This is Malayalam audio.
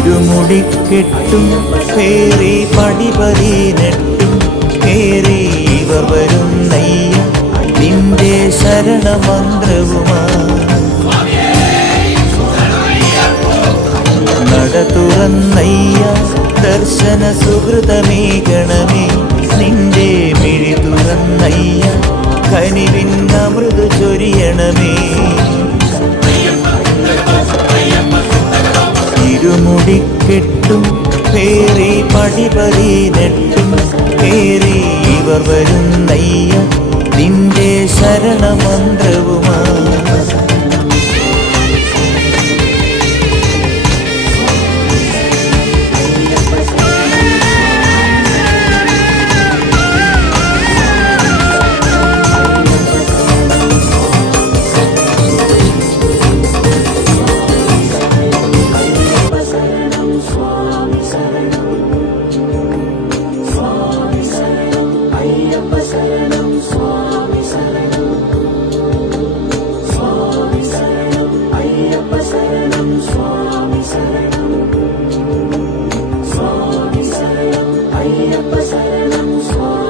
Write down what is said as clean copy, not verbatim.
ഇരുമുടിക്കെട്ടും പേറി പടിപതിനെട്ടും കേറി ഇവർ വരുന്നയ്യ നിന്റെ ശരണമന്ത്രവുമാ. നട തുറന്നയ്യ ദർശന സുഹൃതമേകണമേ നിന്റെ മിഴി തുറന്നയ്യ കനിവിൻ അമൃത് ചൊരിയണമേ. ഇരുമുടിക്കെട്ടും പേറി പടിപതിനെട്ടും കേറി ഇവർ വരുന്നയ്യ നിന്റെ ശരണമന്ത്രവുമാ. Swami Saranam, Ayyappa Saranam, Swami